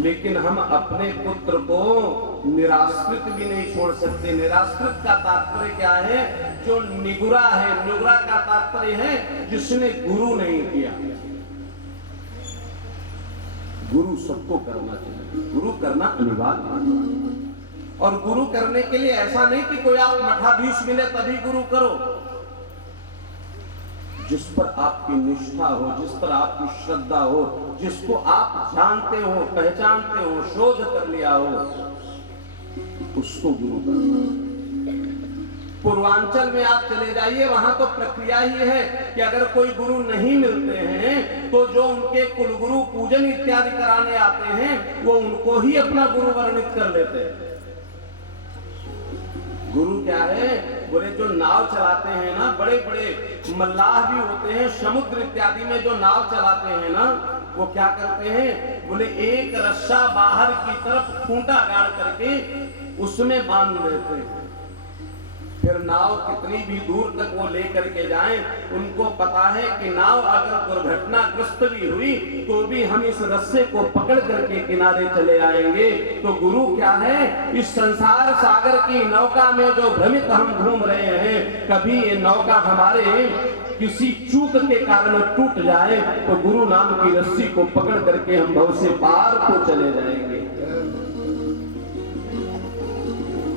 लेकिन हम अपने पुत्र को निराश्रित भी नहीं छोड़ सकते। निराश्रित का तात्पर्य क्या है? जो निगुरा है। निगुरा का तात्पर्य है जिसने गुरु नहीं किया। गुरु सबको करना चाहिए, गुरु करना अनिवार्य है। और गुरु करने के लिए ऐसा नहीं कि कोई आप मठाधीश मिले तभी गुरु करो। जिस पर आपकी निष्ठा हो, जिस पर आपकी श्रद्धा हो, जिसको आप जानते हो, पहचानते हो, शोध कर लिया हो, उसको गुरु करना। पूर्वांचल में आप चले जाइए, वहां तो प्रक्रिया ही है कि अगर कोई गुरु नहीं मिलते हैं तो जो उनके कुलगुरु पूजन इत्यादि कराने आते हैं वो उनको ही अपना गुरु वर्णित कर लेते हैं। गुरु क्या है? बोले जो नाव चलाते हैं ना, बड़े बड़े मल्लाह भी होते हैं, समुद्र इत्यादि में जो नाव चलाते हैं ना, वो क्या करते हैं? बोले एक रस्सा बाहर की तरफ खूंटा गाड़ करके उसमें बांध देते हैं। फिर नाव कितनी भी दूर तक वो लेकर के जाएं, उनको पता है कि नाव अगर दुर्घटनाग्रस्त भी हुई तो भी हम इस रस्से को पकड़ करके किनारे चले आएंगे। तो गुरु क्या है? इस संसार सागर की नौका में जो भ्रमित हम घूम रहे हैं, कभी ये नौका हमारे किसी चूक के कारण टूट जाए तो गुरु नाम की रस्सी को पकड़ करके हम भव से पार को चले जाएंगे।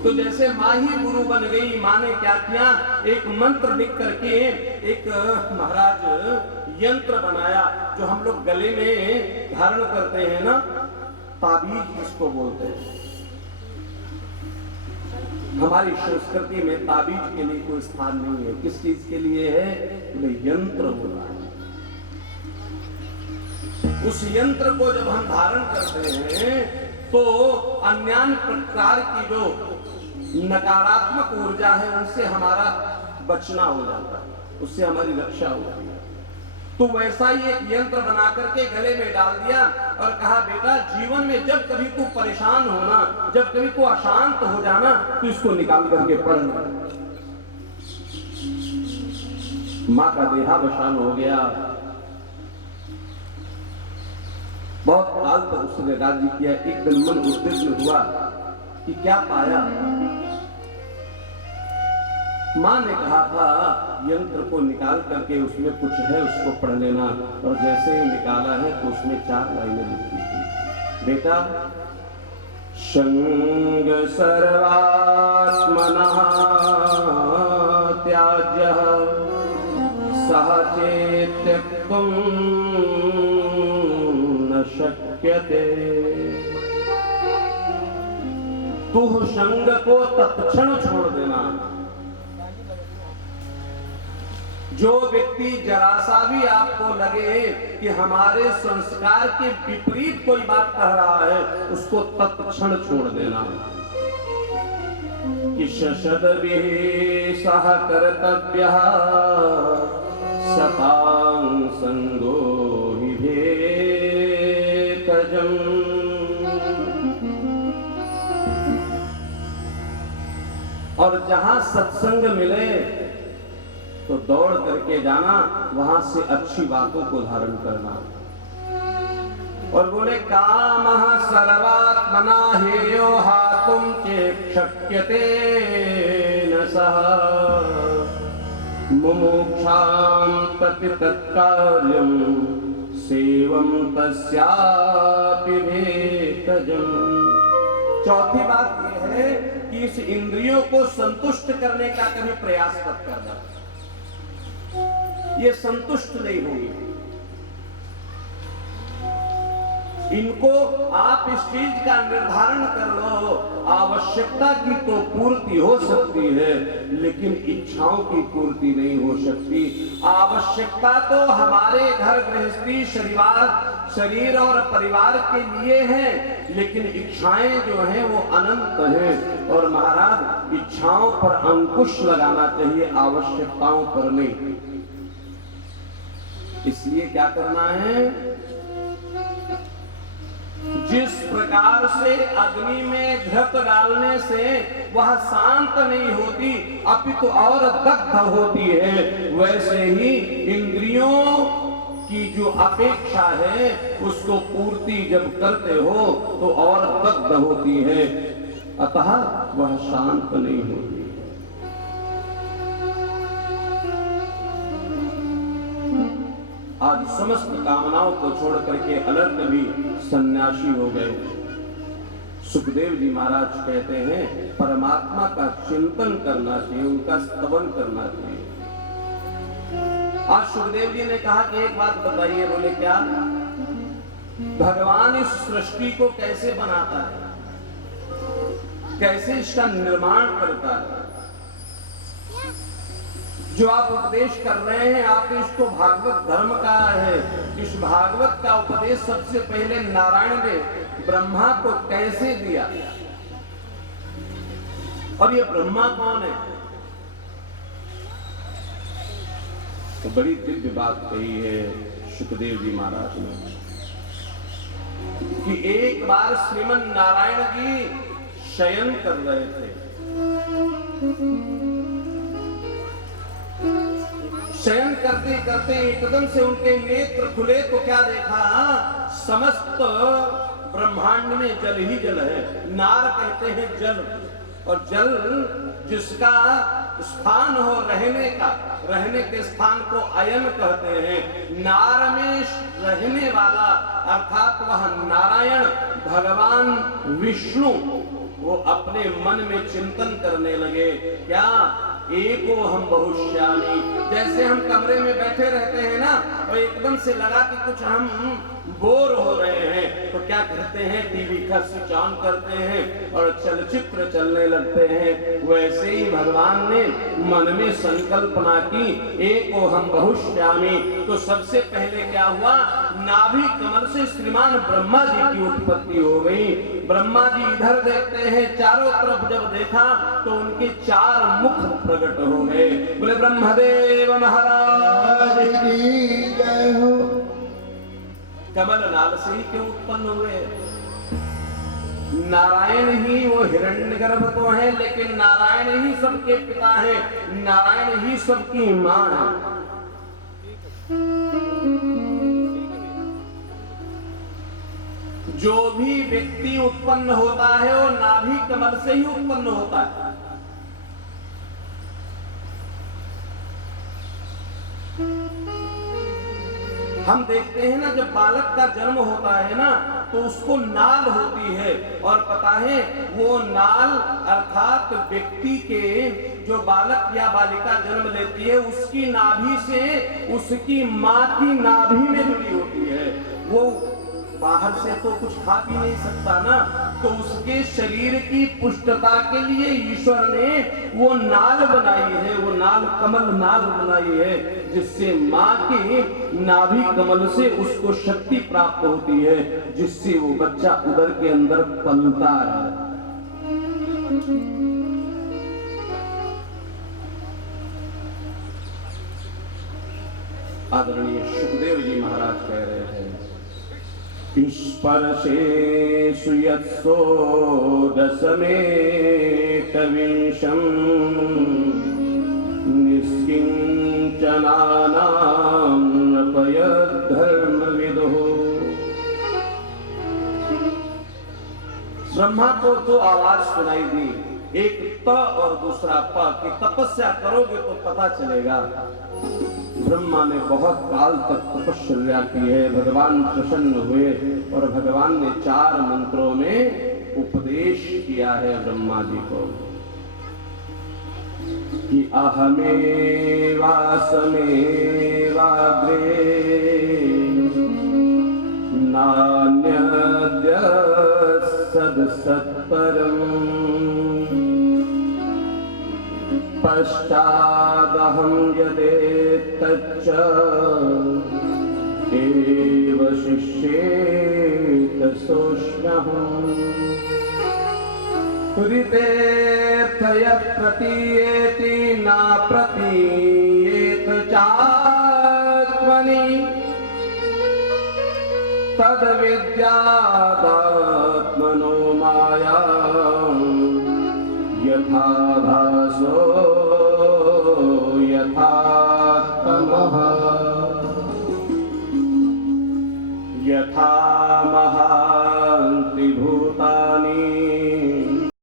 तो जैसे माँ ही गुरु बन गई, माँ ने क्या किया? एक मंत्र लिख करके एक महाराज यंत्र बनाया जो हम लोग गले में धारण करते हैं ना, ताबीज इसको बोलते हैं। हमारी संस्कृति में ताबीज के लिए कोई स्थान नहीं है। किस चीज के लिए है? यंत्र हो रहा है। उस यंत्र को जब हम धारण करते हैं तो अन्य प्रकार की जो नकारात्मक ऊर्जा है उनसे हमारा बचना हो जाता है, उससे हमारी रक्षा होती है। तो वैसा ही एक यंत्र बना करके गले में डाल दिया और कहा बेटा जीवन में जब कभी तू परेशान होना, जब कभी तू अशांत हो जाना, तो इसको निकाल करके पढ़ना। माँ का देहावसान हो गया। बहुत काल तक उसने राज्य किया। एक दिन मन उद्विग्न हुआ कि क्या पाया। माँ ने कहा था यंत्र को निकाल करके उसमें कुछ है उसको पढ़ लेना, और जैसे ही निकाला है तो उसमें 4 लाइनें लिखी थी। बेटा, संग सर्वात्मनः त्याज्यः सह चेत्यक्तुं न शक्यते। तू संग को तत्क्षण छोड़ देना। जो व्यक्ति जरा सा भी आपको लगे कि हमारे संस्कार के विपरीत कोई बात कह रहा है, उसको तत्क्षण छोड़ देना। कि शशदभिः सह कर्तव्यः सतां संगो हि भेकजम्। और जहां सत्संग मिले तो दौड़ करके जाना, वहां से अच्छी बातों को धारण करना। और बोले कामः सर्वात्मना हेयो हातुं चेक्षक्यते न सह मुमुक्षां प्रति तत्कार्यं सेवं तस्यापि भेकजम्। चौथी बात यह है कि इस इंद्रियों को संतुष्ट करने का कभी प्रयास मत करना। ये संतुष्ट नहीं होगी। इनको आप इस चीज का निर्धारण कर लो, आवश्यकता की तो पूर्ति हो सकती है लेकिन इच्छाओं की पूर्ति नहीं हो सकती। आवश्यकता तो हमारे घर गृहस्थी शरीर और परिवार के लिए है, लेकिन इच्छाएं जो हैं वो अनंत हैं। और महाराज, इच्छाओं पर अंकुश लगाना चाहिए, आवश्यकताओं पर नहीं। इसलिए क्या करना है? जिस प्रकार से अग्नि में घृत डालने से वह शांत नहीं होती अपितु और दग्ध होती है, वैसे ही इंद्रियों की जो अपेक्षा है उसको पूर्ति जब करते हो तो और दग्ध होती है, अतः वह शांत नहीं होती। आज समस्त कामनाओं को छोड़ करके अलर्क भी सन्यासी हो गए। सुखदेव जी महाराज कहते हैं परमात्मा का चिंतन करना चाहिए, उनका स्तवन करना चाहिए। आज सुखदेव जी ने कहा कि एक बात बताइए। बोले क्या? भगवान इस सृष्टि को कैसे बनाता है, कैसे इसका निर्माण करता है? जो आप उपदेश कर रहे हैं, आपने इसको भागवत धर्म कहा है। इस भागवत का उपदेश सबसे पहले नारायण ने ब्रह्मा को कैसे दिया, और ये ब्रह्मा कौन है? तो बड़ी दिव्य बात कही है सुखदेव जी महाराज ने कि एक बार श्रीमन नारायण जी शयन कर रहे थे। शयन करते करते एकदम से उनके नेत्र खुले तो क्या देखा? समस्त ब्रह्मांड में जल ही जल है। नार कहते हैं जल, और जल जिसका स्थान हो रहने का, रहने के स्थान को अयन कहते हैं। नार में रहने वाला अर्थात वह नारायण भगवान विष्णु वो अपने मन में चिंतन करने लगे। क्या? एको हम बहुश्यामी। जैसे हम कमरे में बैठे रहते हैं ना, और एकदम से लगा कि कुछ हम बोर हो रहे हैं, तो क्या करते हैं? टीवी का स्विच ऑन करते हैं और चलचित्र चलने लगते हैं। वैसे ही भगवान ने मन में संकल्पना की एको हम बहुश्यामी। तो सबसे पहले क्या हुआ? नाभि कमल से श्रीमान ब्रह्मा जी की उत्पत्ति हो गई। ब्रह्मा जी इधर देखते हैं, चारों तरफ जब देखा तो उनके 4 मुख प्रकट हो गए। बोले ब्रह्मदेव महाराज की जय हो। कमल नाल से ही क्यों उत्पन्न हुए? नारायण ही वो हिरण्यगर्भ तो है, लेकिन नारायण ही सबके पिता है, नारायण ही सबकी मां है। जो भी व्यक्ति उत्पन्न होता है वो नाभि कमल से ही उत्पन्न होता है। हम देखते हैं ना, जब बालक का जन्म होता है ना तो उसको नाल होती है, और पता है वो नाल अर्थात व्यक्ति के जो बालक या बालिका जन्म लेती है उसकी नाभि से उसकी मां की नाभि में जुड़ी होती है। वो बाहर से तो कुछ खा पी नहीं सकता ना, तो उसके शरीर की पुष्टता के लिए ईश्वर ने वो नाल बनाई है, वो नाल कमल नाल बनाई है, जिससे मां की नाभि कमल से उसको शक्ति प्राप्त होती है, जिससे वो बच्चा उदर के अंदर पलता है। आदरणीय सुखदेव जी महाराज कह रहे हैं स्पर्शेषु यत्सोदशमेकविंशं निष्किंचनानामपयद्धर्मविदुः। ब्रह्मा को 2 आवाज सुनाई दी, एक त और दूसरा प, कि तपस्या करोगे तो पता चलेगा। ब्रह्मा ने बहुत काल तक तपस्या की है, भगवान प्रसन्न हुए और भगवान ने 4 मंत्रों में उपदेश किया है ब्रह्मा जी को कि अहमेवासमेवाग्रे नान्यद्य सत्परम् पश्चादहं यदेतच्च एव शिष्येत सोऽस्म्यहम्। ऋतेऽर्थयत् प्रतीयेति न प्रतीयेत चात्मनि तद्विद्यादात्मनो माया यथा भासो यथा तमः। नमामः।